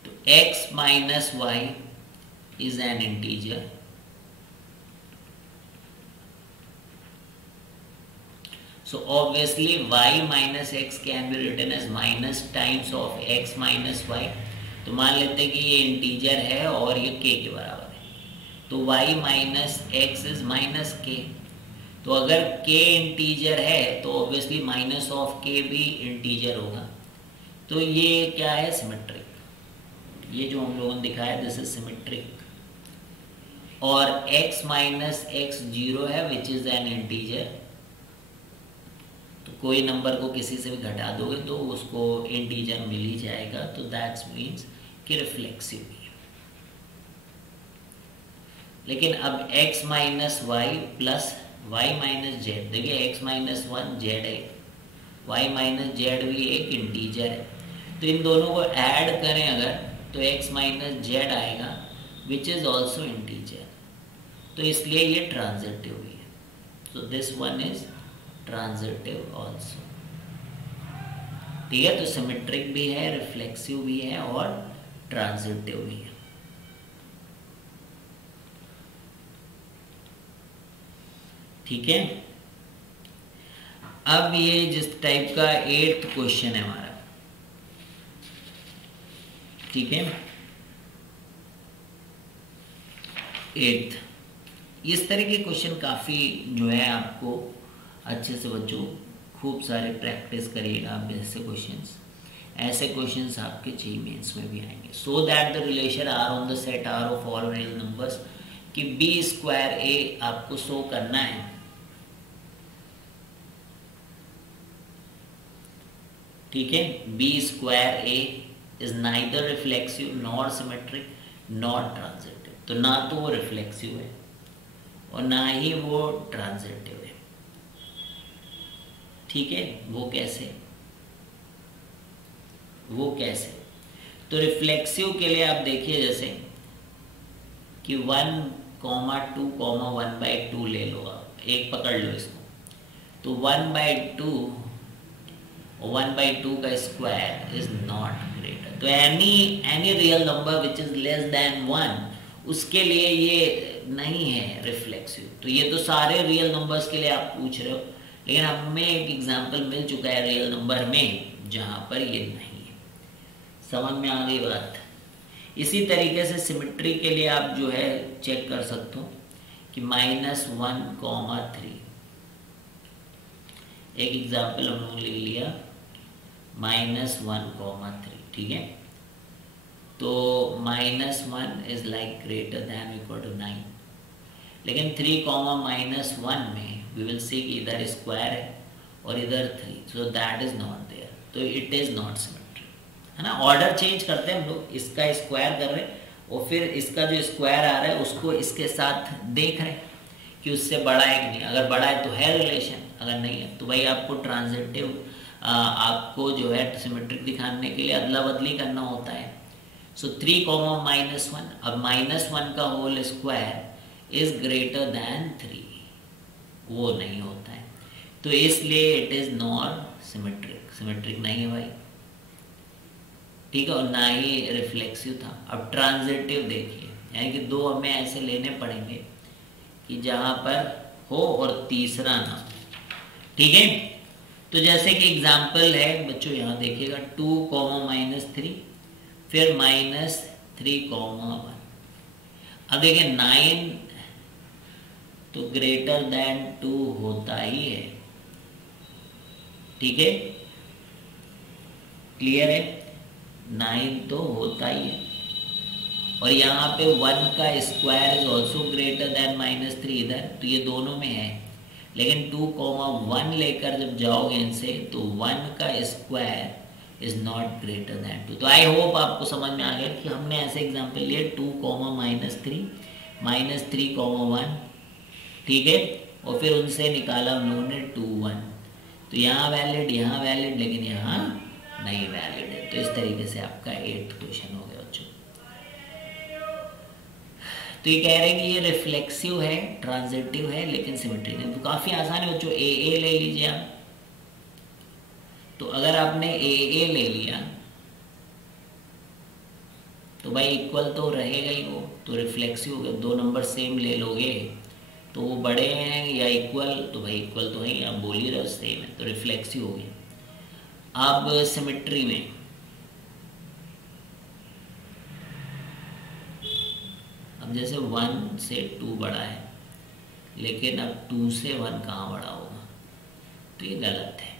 तो x minus y is an integer. So obviously y minus x can be written as minus times of x minus y. तो मान लेते हैं कि ये integer है और ये k के बराबर है, तो y minus X is minus k। तो अगर k इंटीजर है तो ऑब्वियसली माइनस ऑफ k भी इंटीजर होगा, तो ये क्या है? सिमेट्रिक। ये जो हम लोगों ने दिखाया दिस इज सिमेट्रिक। और x माइनस एक्स 0 है विच इज एन इंटीजर, तो कोई नंबर को किसी से भी घटा दोगे तो उसको इंटीजर मिल ही जाएगा, तो दैट्स मीन्स कि रिफ्लेक्सिव है। लेकिन अब x minus Y plus Y minus Z, देखिए x माइनस वन जेड है, y माइनस जेड भी एक इंटीजर है, तो इन दोनों को ऐड करें अगर तो x माइनस जेड आएगा विच इज ऑल्सो इंटीजर, तो इसलिए ये ट्रांजिटिव भी है, so this one is transitive also. ठीक है, तो सिमेट्रिक भी है, रिफ्लेक्सिव भी है और ट्रांजिटिव भी है। ठीक है, अब ये जिस टाइप का 8th क्वेश्चन है हमारा, ठीक है 8th, इस तरह के क्वेश्चन काफ़ी जो है आपको अच्छे से बच्चों खूब सारे प्रैक्टिस करिएगा आप ऐसे क्वेश्चंस, ऐसे क्वेश्चंस आपके जेईई मेंस में भी आएंगे। So that the relation R on the set R of all real numbers कि बी स्क्वायर ए आपको शो करना है। ठीक है, b square a is neither reflexive nor symmetric nor transitive, तो ना तो वो रिफ्लेक्सिव है और ना ही वो ट्रांजिटिव है। ठीक है, वो कैसे, वो कैसे, तो रिफ्लेक्सिव के लिए आप देखिए जैसे कि 1,2,1/2 ले लो, आप एक पकड़ लो इसको, तो 1/2 और 1/2 का स्क्वायर इज नॉट ग्रेटर, तो any real number which is less than 1 उसके लिए ये नहीं है रिफ्लेक्सिव। तो ये तो सारे रियल नंबर्स के लिए आप पूछ रहे हो, लेकिन हमें एक एग्जांपल मिल चुका है रियल नंबर में जहां पर ये नहीं है। समझ में आ गई बात। इसी तरीके से सिमेट्री के लिए आप जो है चेक कर सकते हो कि -1,3, एक एग्जांपल हम लोग ले लिया -1,3, ठीक है, तो -1 is like greater than equal to 9, लेकिन 3,-1 में वी विल सी कि इधर स्क्वायर है और इधर 3, so that is not there, तो इट इज नॉट सिमेट्रिक, है ना। ऑर्डर चेंज करते हैं हम लोग, इसका स्क्वायर कर रहे हैं और फिर इसका जो स्क्वायर आ रहा है उसको इसके साथ देख रहे हैं कि उससे बड़ा है कि नहीं, अगर बड़ा है तो है रिलेशन, अगर नहीं है तो भाई आपको ट्रांजिटिव आपको जो है सिमेट्रिक दिखाने के लिए अदला बदली करना होता है। सो 3,-1, अब -1 का whole square is greater than 3, वो नहीं होता है, तो इसलिए it is not symmetric, symmetric नहीं है भाई। ठीक है, और ना ही रिफ्लेक्सिव था। अब ट्रांजिटिव देखिए, यानी कि दो हमें ऐसे लेने पड़ेंगे कि जहां पर हो और तीसरा ना। ठीक है, तो जैसे कि एग्जाम्पल है बच्चों, यहाँ देखिएगा 2,-3 फिर -3,1। अब देखिए 9 तो ग्रेटर देन 2 होता ही है। ठीक है, क्लियर है, 9 तो होता ही है, और यहाँ पे 1 का square is also greater than -3 इधर, तो ये दोनों में है, लेकिन 2,1 लेकर जब जाओगे इनसे तो 1 का square is not greater then 2। तो आई होप आपको समझ में आ गया कि हमने ऐसे एग्जांपल लिए 2,-3 -3,1, ठीक है, और फिर उनसे निकाला हम लोगों ने 2,1, तो यहाँ वैलिड, यहाँ वैलिड, लेकिन यहाँ नहीं वैलिड है। तो इस तरीके से आपका 8th क्वेश्चन हो गया बच्चों। तो ये कह रहे हैं कि ये रिफ्लेक्सिव है, ट्रांजिटिव है, लेकिन सिमेट्रिक नहीं। तो काफी आसान है बच्चों, ए ले लीजिए आप। तो अगर आपने ए ले लिया तो भाई इक्वल तो रहेगा ही वो, तो रिफ्लेक्सिव हो गया। दो नंबर सेम ले लोगे तो वो बड़े हैं या इक्वल, तो भाई इक्वल तो है, आप बोल ही रहे हो सेम है, तो रिफ्लेक्सिव हो गया। अब सिमेट्री में अब जैसे 1 से 2 बड़ा है, लेकिन अब 2 से 1 कहाँ बड़ा होगा, तो ये गलत है,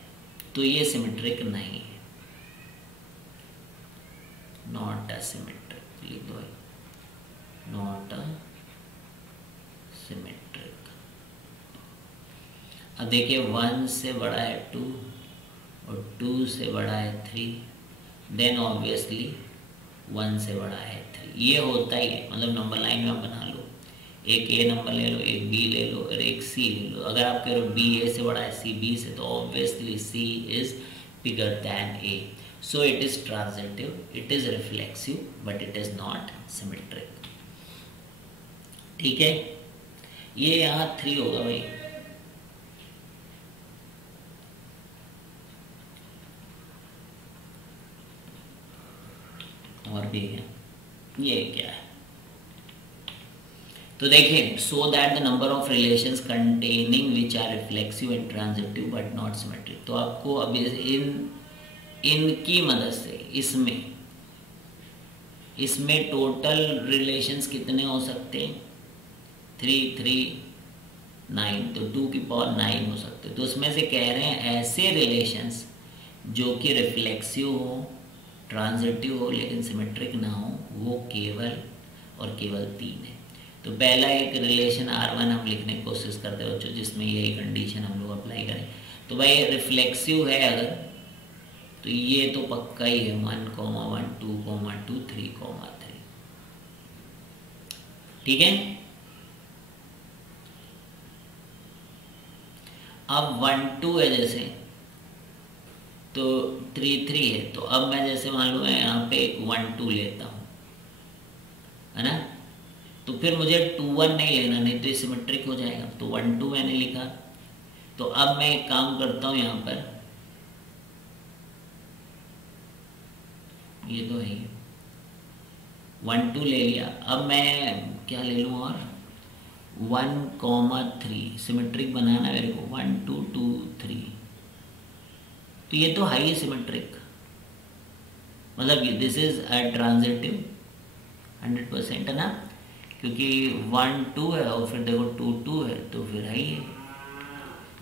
तो ये सिमेट्रिक नहीं है, नॉट अ सिमेट्रिक, लिख दो भाई, नॉट अ सिमेट्रिक। अब देखिए 1 से बड़ा है 2 और 2 से बड़ा है 3, देन ऑब्वियसली 1 से बड़ा है 3, ये होता ही है, मतलब नंबर लाइन में आप बना लो, एक ए नंबर ले लो, एक बी ले लो और एक सी ले लो। अगर आप कह रहे हो बी ए से बड़ा है सी बी से, तो obviously c is bigger than a, so it is transitive, it is reflexive, but it is not symmetric. ठीक है, ये यहाँ 3 होगा भाई। और भी है, ये क्या है, तो देखिए, so that the number of relations containing which are reflexive and transitive but not symmetric. तो आपको अभी इनकी मदद से इसमें टोटल रिलेशंस कितने हो सकते हैं? 3 3 9, तो 2 की पावर 9 हो सकते। तो उसमें से कह रहे हैं ऐसे रिलेशंस जो कि रिफ्लेक्सिव हो, ट्रांजिटिव हो, लेकिन सिमेट्रिक ना हो, वो केवल और केवल 3 है। तो पहला एक रिलेशन R1 हम लिखने की कोशिश करते हैं बच्चों, जिसमें यही कंडीशन हम लोग अप्लाई करें। तो भाई रिफ्लेक्सिव है अगर, तो ये तो पक्का ही है 1, 1, 2, 2, 3, 3। ठीक है, अब 1 2 है जैसे, तो 3 3 है। तो अब मैं जैसे मान लो मैं यहाँ पे 1 2 लेता हूँ, है ना, तो फिर मुझे 2 1 नहीं लेना, नहीं तो ये सिमेट्रिक हो जाएगा। तो 1 2 मैंने लिखा। तो अब मैं एक काम करता हूँ, यहाँ पर ये तो है 1 2 ले लिया। अब मैं क्या ले लूँ, और 1, 3 सिमेट्रिक बनाना मेरे को, 1 2 2 3। तो ये तो हाई सिमेट्रिक, मतलब दिस इज अ ट्रांजिटिव 100%, है ना, क्योंकि 1 2 है और फिर देखो 2 2 है, तो फिर हाई है।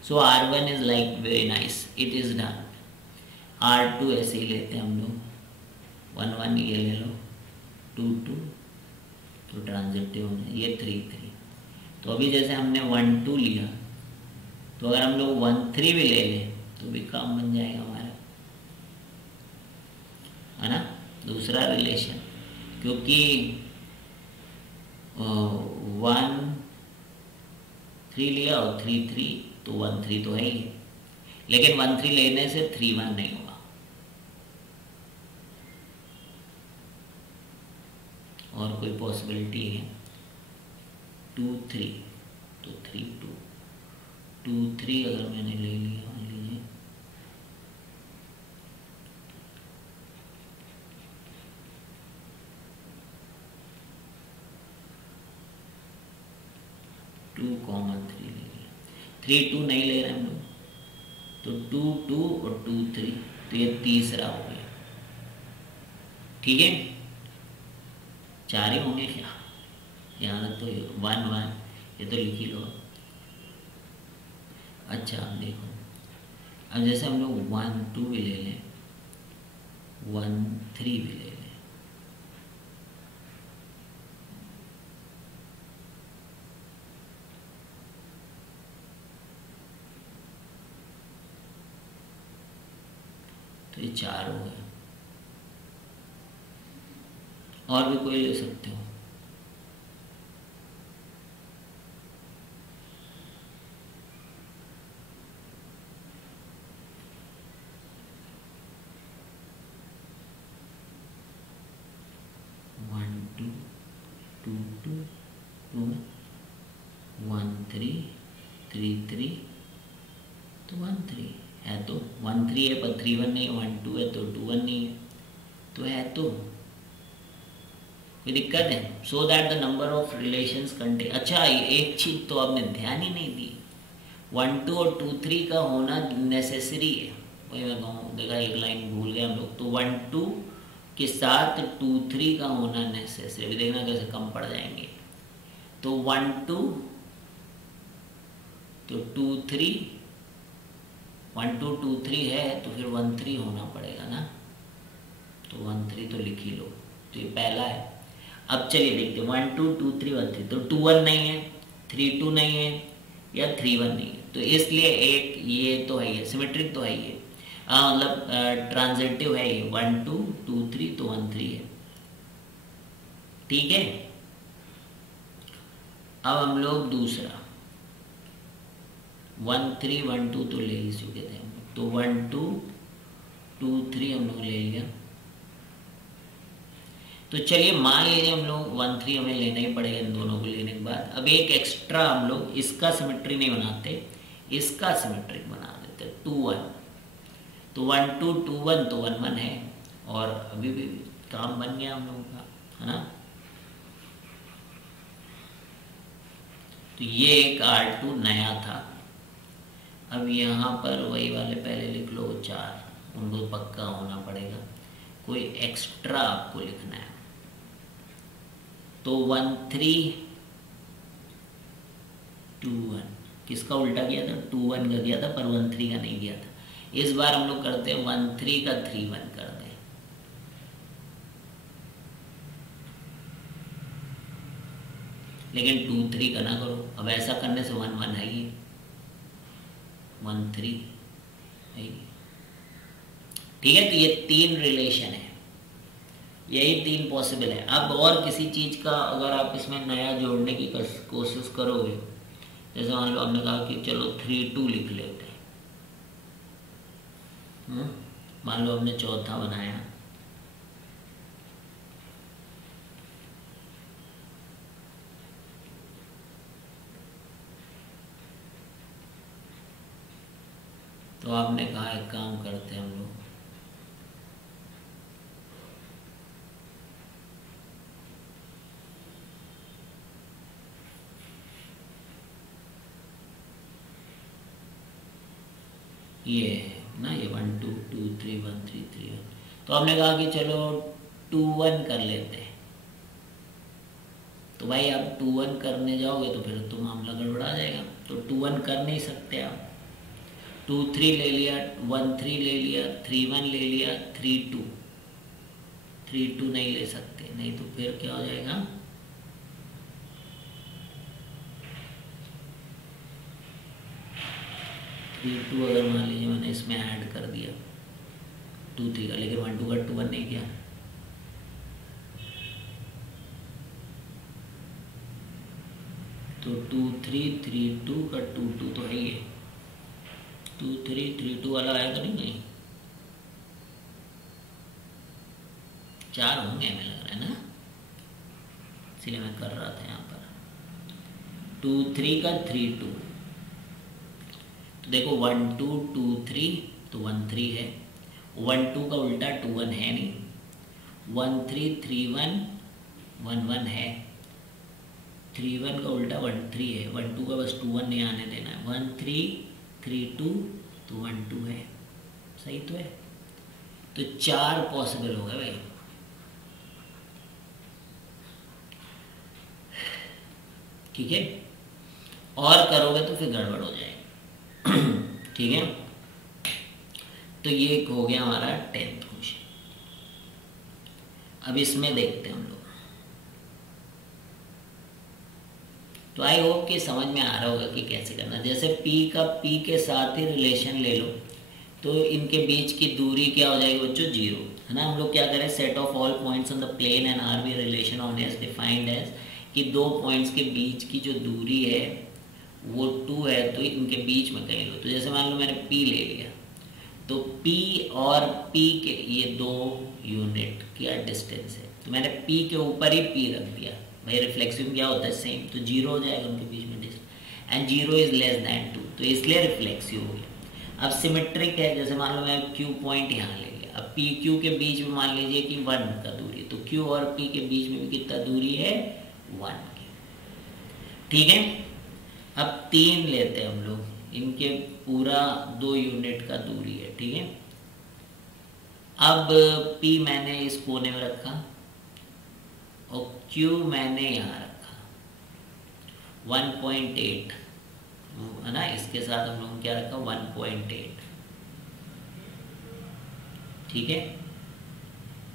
सो R1 is like very nice, it is done. R2 ऐसे ही लेते हैं हम लोग, 1 1 ये ले लो, 2 2, तो ट्रांजिटिव में ये 3 3। तो अभी जैसे हमने 1 2 लिया, तो अगर हम लोग 1 3 भी ले लें तो भी काम बन जाएगा हमारा, है ना, दूसरा रिलेशन। क्योंकि 1 3 लिया और 3 3, तो 1 3 तो है ही, लेकिन 1 3 लेने से 3 1 नहीं होगा। और कोई पॉसिबिलिटी है? 2 3, तो 3 2, 2 3 अगर मैंने ले लिया, मान लीजिए 2, 3 ले लिया, 3 2 नहीं ले रहे हम लोग, तो 2 2 और 2 3, तो ये तीसरा हो गया। ठीक है, 4 ही होंगे क्या? यहाँ तो 1 1, ये तो लिख ही लो। अच्छा अब देखो, अब जैसे हम लोग 1 2 भी ले लें, 1 3 भी ले लें, तो ये 4 हो गए। और भी कोई ले सकते हो? तो 1 3 है, तो 1 3 है पर 3 1 नहीं, 1 2 है तो 2 1 नहीं है, तो है तो कोई दिक्कत है? सो that the number of relations contain. अच्छा एक चीज तो आपने ध्यान ही नहीं दी, 1 2 और 2 3 का होना नेसेसरी है। वही मैं कहूँ, देखा एक लाइन भूल गए हम लोग, तो 1 2 के साथ 2 3 का होना नेसेसरी। अभी देखना कैसे कम पड़ जाएंगे। तो 1 2, तो 2 3, 1 2 2 3 है, तो फिर 1 3 होना पड़ेगा ना, तो 1 3 तो लिख ही लो। तो ये पहला है। अब चलिए देखते हैं 1 2 2 3 1 3, तो 2 1 नहीं है, 3 2 नहीं है, या 3 1 नहीं है, तो इसलिए एक ये तो है, ये सिमेट्रिक तो है, ये मतलब ट्रांजिटिव है, ये 1 2 2 3, तो 1 3 है। ठीक है, अब हम लोग दूसरा 1 3 1 2 तो ले ही चुके थे हम लोग, तो 1 2 2 3 हम लोग ले लिया। तो चलिए मान लीजिए हम लोग 1 3 हमें लेना ही पड़ेगा इन दोनों को लेने के बाद। अब एक एक्स्ट्रा हम लोग इसका सिमेट्री नहीं बनाते, इसका सिमेट्रिक बना देते 2 1। तो 1 2 2 1 तो 1 1 है, और अभी भी काम बन गया हम लोगों का, है ना। तो ये एक R2 नया था। अब यहाँ पर वही वाले पहले लिख लो 4, उनको पक्का होना पड़ेगा, कोई एक्स्ट्रा आपको लिखना है। तो 1 3 2 1, किसका उल्टा किया था, 2 1 का किया था, पर 1 3 का नहीं किया था। इस बार हम लोग करते हैं 1 3 का 3 1 कर दें। लेकिन 2 3 का ना करो, अब ऐसा करने से 1 1 है ही, 1 3 है। ठीक है, तो ये 3 रिलेशन है, यही 3 पॉसिबल है। अब और किसी चीज का अगर आप इसमें नया जोड़ने की कोशिश करोगे, जैसे मान लो हमने कहा कि चलो 3 2 लिख लेते हैं, मान लो हमने चौथा बनाया, तो आपने कहा एक काम करते हैं हम लोग, ये है ना, ये 1 2 2 3 1 3 3 1। तो हमने कहा कि चलो 2 1 कर लेते हैं। तो भाई आप 2 1 करने जाओगे तो फिर तो मामला गड़बड़ा जाएगा, तो 2 1 कर नहीं सकते आप। 2 3 ले लिया, 1 3 ले लिया, 3 1 ले लिया, 3 2 नहीं ले सकते, नहीं तो फिर क्या हो जाएगा, 3 2 अगर मान लीजिए मैंने इसमें ऐड कर दिया 2 3 का, लेकिन 1 2 का 2 1 नहीं किया, तो 2 3 3 2 का 2 2 तो है ही है, 2 3 3 2 वाला आएगा नहीं, 4 होंगे हमें लग रहा है ना, इसलिए मैं कर रहा था यहाँ पर 2 3 का 3 2। तो देखो 1 2 2 3 तो 1 3 है, 1 2 का उल्टा 2 1 है नहीं, 1 3 3 1 1 1 है, 3 1 का उल्टा 1 3 है, 1 2 का बस 2 1 नहीं आने देना है, 1 3 3 2 तो 1 2 है, सही तो है। तो 4 पॉसिबल हो गए भाई। ठीक है, और करोगे तो फिर गड़बड़ हो जाएगी। ठीक है, तो ये हो गया हमारा 10th क्वेश्चन। अब इसमें देखते हैं हम लोग, तो आई होप कि समझ में आ रहा होगा कि कैसे करना। जैसे P का P के साथ ही रिलेशन ले लो, तो इनके बीच की दूरी क्या हो जाएगी बच्चों, 0, है ना। हम लोग क्या करें, set of all points on the plane and R be relation on as defined as, कि 2 पॉइंट्स के बीच की जो दूरी है वो 2 है, तो इनके बीच में कहीं लो। तो जैसे मान लो मैंने P ले लिया, तो P और P के ये 2 यूनिट क्या डिस्टेंस है, तो मैंने P के ऊपर ही P रख दिया। भाई रिफ्लेक्सिव क्या होता है, सेम, तो 0 हो जाएगा उनके बीच में distance, and 0 is less than 2, तो इसलिए रिफ्लेक्सिव हो गया। अब सिमेट्रिक है, जैसे मान लो मैं Q पॉइंट यहाँ ले लिया, अब P Q के बीच में मान लीजिए कि 1 का दूरी, तो Q और P के बीच में भी कितना दूरी है, 1 की। ठीक है, अब 3 लेते हैं हम लोग, इनके पूरा 2 यूनिट का दूरी है। ठीक है, अब P मैंने इस कोने में रखा और Q मैंने यहाँ रखा 1.8, है ना, इसके साथ हम लोगों ने क्या रखा, 1.8। ठीक है,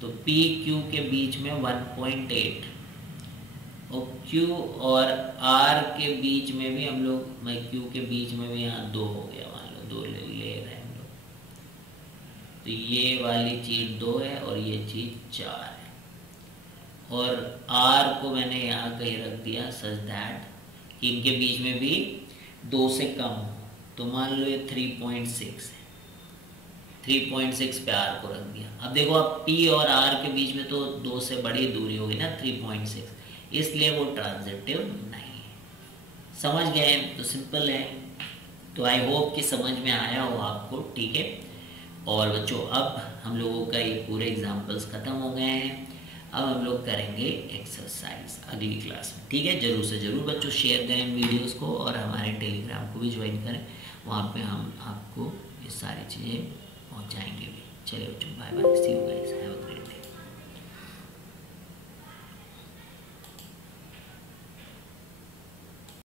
तो P Q के बीच में 1.8, और Q और R के बीच में भी हम लोग, मैं Q के बीच में भी यहाँ 2 हो गया, मान लो 2 ले रहे हैं हम लोग, तो ये वाली चीज 2 है और ये चीज 4 है, और R को मैंने यहाँ कहीं रख दिया सच दैट कि इनके बीच में भी 2 से कम हो, तो मान लो ये 3.6 है, 3.6 पे आर को रख दिया। अब देखो अब पी और आर के बीच में तो 2 से बड़ी दूरी होगी ना 3.6, इसलिए वो ट्रांजिटिव नहीं है। समझ गए? तो सिंपल है। तो आई होप कि समझ में आया हो आपको, ठीक है। और बच्चों अब हम लोगों का ये पूरे एग्जाम्पल्स ख़त्म हो गए हैं। अब हम लोग करेंगे एक्सरसाइज अगली क्लास में, ठीक है। ज़रूर से ज़रूर बच्चों शेयर करें वीडियोस को और हमारे टेलीग्राम को भी ज्वाइन करें, वहाँ पे हम आपको ये सारी चीज़ें पहुँचाएंगे भी। चलिए बच्चों, bye bye, see you guys, have a great day.